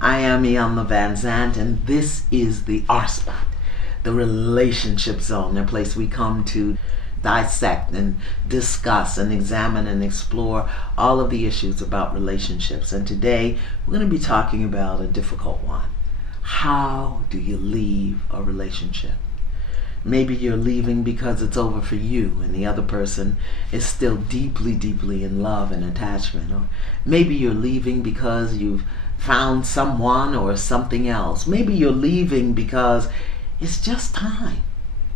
I am Iyanla Vanzant, and this is the R Spot, the relationship zone, the place we come to dissect and discuss and examine and explore all of the issues about relationships. And today we're going to be talking about a difficult one. How do you leave a relationship? Maybe you're leaving because it's over for you and the other person is still deeply, deeply in love and attachment. Or maybe you're leaving because you've found someone or something else. Maybe you're leaving because it's just time.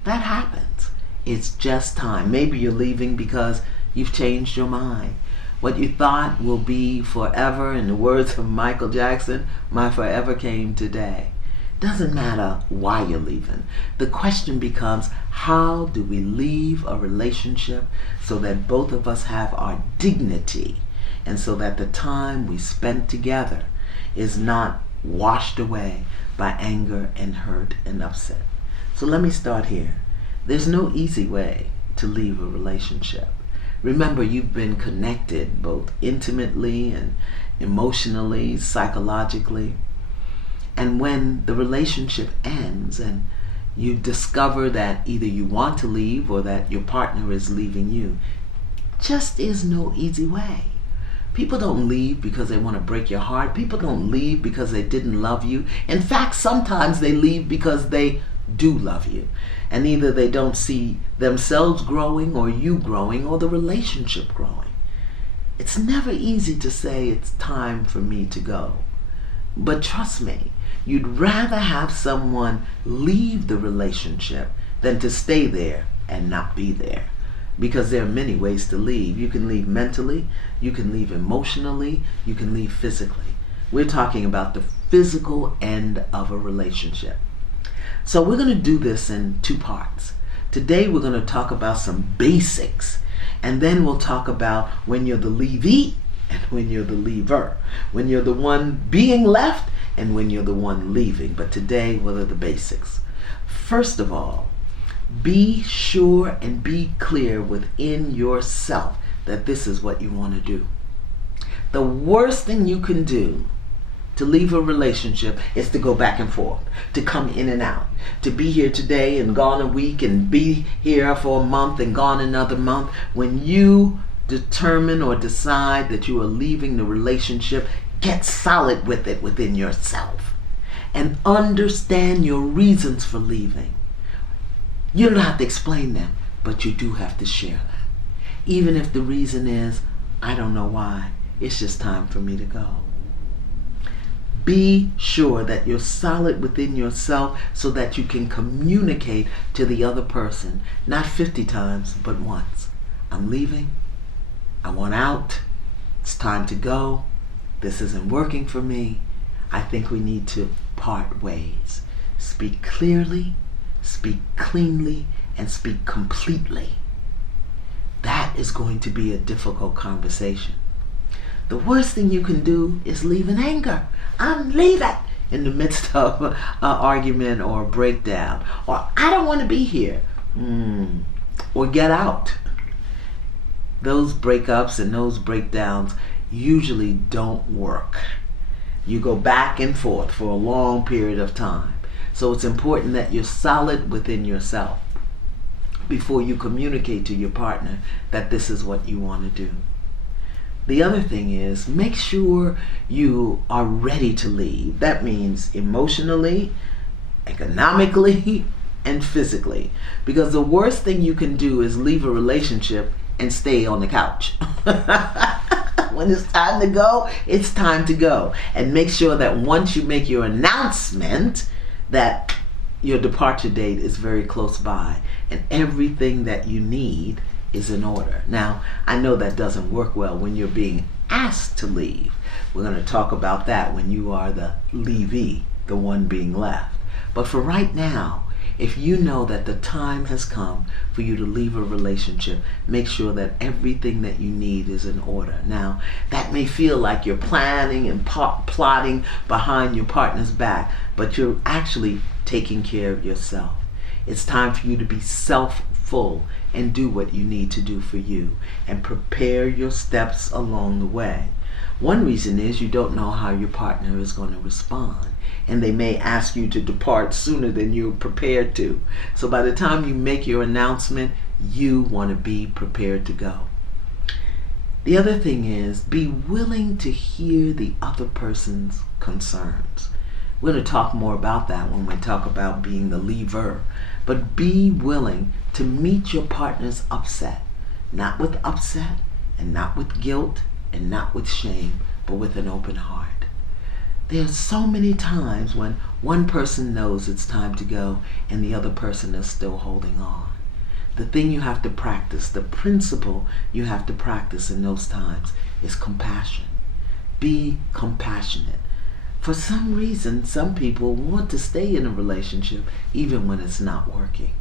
That happens. It's just time. Maybe you're leaving because you've changed your mind. What you thought will be forever, in the words of Michael Jackson, my forever came today. Doesn't matter why you're leaving. The question becomes, how do we leave a relationship so that both of us have our dignity and so that the time we spent together is not washed away by anger and hurt and upset? So let me start here. There's no easy way to leave a relationship. Remember, you've been connected both intimately and emotionally, psychologically. And when the relationship ends and you discover that either you want to leave or that your partner is leaving you, just is no easy way. People don't leave because they want to break your heart. People don't leave because they didn't love you. In fact, sometimes they leave because they do love you. And either they don't see themselves growing or you growing or the relationship growing. It's never easy to say it's time for me to go. But trust me, you'd rather have someone leave the relationship than to stay there and not be there. Because there are many ways to leave. You can leave mentally, you can leave emotionally, you can leave physically. We're talking about the physical end of a relationship. So we're going to do this in two parts. Today we're going to talk about some basics, and then we'll talk about when you're the leavee and when you're the leaver, when you're the one being left and when you're the one leaving. But today, what are the basics? First of all, be sure and be clear within yourself that this is what you want to do. The worst thing you can do to leave a relationship is to go back and forth, to come in and out, to be here today and gone a week and be here for a month and gone another month. When you determine or decide that you are leaving the relationship, get solid with it within yourself and understand your reasons for leaving. You don't have to explain them, but you do have to share them. Even if the reason is, I don't know why, it's just time for me to go. Be sure that you're solid within yourself so that you can communicate to the other person, not 50 times, but once. I'm leaving. I want out. It's time to go. This isn't working for me. I think we need to part ways. Speak clearly, speak cleanly, and speak completely. That is going to be a difficult conversation. The worst thing you can do is leave in anger. I'm leaving in the midst of an argument or a breakdown. Or I don't want to be here. Or get out. Those breakups and those breakdowns usually don't work. You go back and forth for a long period of time. So it's important that you're solid within yourself before you communicate to your partner that this is what you want to do. The other thing is, make sure you are ready to leave. That means emotionally, economically, and physically. Because the worst thing you can do is leave a relationship and stay on the couch. When it's time to go, it's time to go. And make sure that once you make your announcement that your departure date is very close by and everything that you need is in order. Now, I know that doesn't work well when you're being asked to leave. We're going to talk about that when you are the leavee, the one being left. But for right now, if you know that the time has come for you to leave a relationship, make sure that everything that you need is in order. Now, that may feel like you're planning and plotting behind your partner's back, but you're actually taking care of yourself. It's time for you to be self-full and do what you need to do for you and prepare your steps along the way. One reason is you don't know how your partner is going to respond, and they may ask you to depart sooner than you're prepared to. So by the time you make your announcement, you want to be prepared to go. The other thing is, be willing to hear the other person's concerns. We're going to talk more about that when we talk about being the leaver. But be willing to meet your partner's upset, not with upset and not with guilt and not with shame, but with an open heart. There are so many times when one person knows it's time to go and the other person is still holding on. The thing you have to practice, the principle you have to practice in those times is compassion. Be compassionate. For some reason, some people want to stay in a relationship even when it's not working.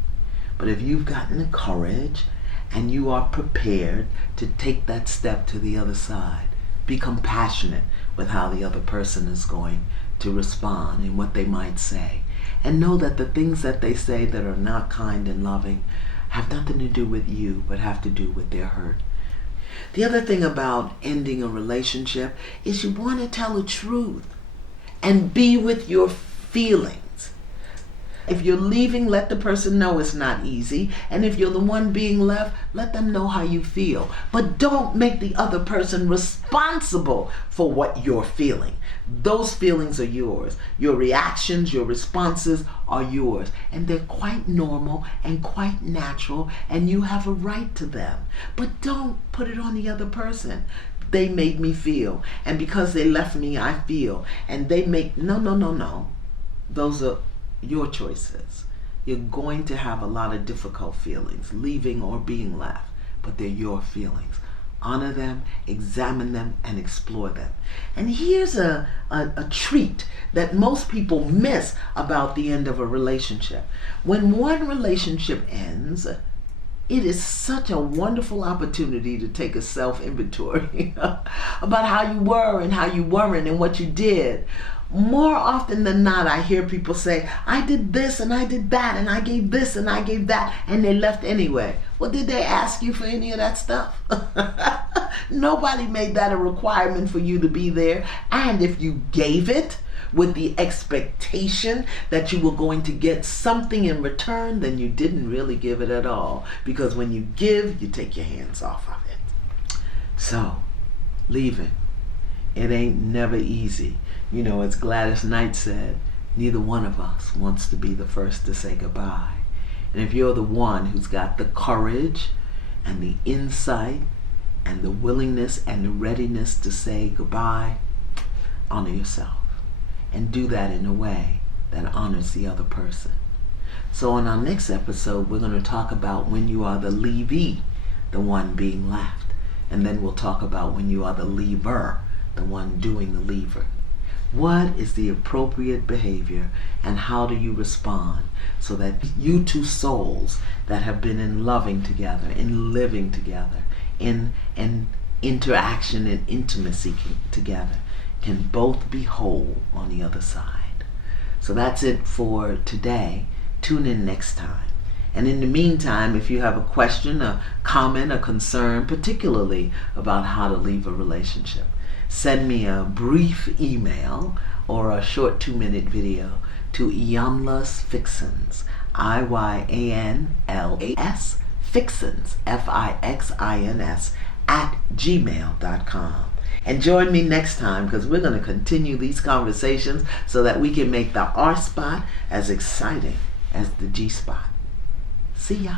But if you've gotten the courage and you are prepared to take that step to the other side, be compassionate with how the other person is going to respond and what they might say. And know that the things that they say that are not kind and loving have nothing to do with you, but have to do with their hurt. The other thing about ending a relationship is you want to tell the truth and be with your feelings. If you're leaving, let the person know it's not easy. And if you're the one being left, let them know how you feel. But don't make the other person responsible for what you're feeling. Those feelings are yours. Your reactions, your responses are yours. And they're quite normal and quite natural, and you have a right to them. But don't put it on the other person. They made me feel, and because they left me, I feel. And they make, no. Those are your choices. You're going to have a lot of difficult feelings, leaving or being left, but they're your feelings. Honor them, examine them, and explore them. And here's a treat that most people miss about the end of a relationship. When one relationship ends, it is such a wonderful opportunity to take a self-inventory about how you were and how you weren't and what you did. More often than not, I hear people say, I did this and I did that and I gave this and I gave that, and they left anyway. Well, did they ask you for any of that stuff? Nobody made that a requirement for you to be there. And if you gave it with the expectation that you were going to get something in return, then you didn't really give it at all. Because when you give, you take your hands off of it. So, leaving. It ain't never easy. You know, as Gladys Knight said, neither one of us wants to be the first to say goodbye. And if you're the one who's got the courage and the insight and the willingness and the readiness to say goodbye, honor yourself. And do that in a way that honors the other person. So in our next episode, we're going to talk about when you are the leavee, the one being left. And then we'll talk about when you are the leaver, the one doing the leaving. What is the appropriate behavior and how do you respond so that you two souls that have been in loving together, in living together, in interaction and intimacy together, can both be whole on the other side. So that's it for today. Tune in next time. And in the meantime, if you have a question, a comment, a concern, particularly about how to leave a relationship, send me a brief email or a short 2-minute video to Iyanla's Fixins, IYANLAS Fixins, FIXINS @gmail.com. And join me next time, because we're going to continue these conversations so that we can make the R spot as exciting as the G spot. See ya.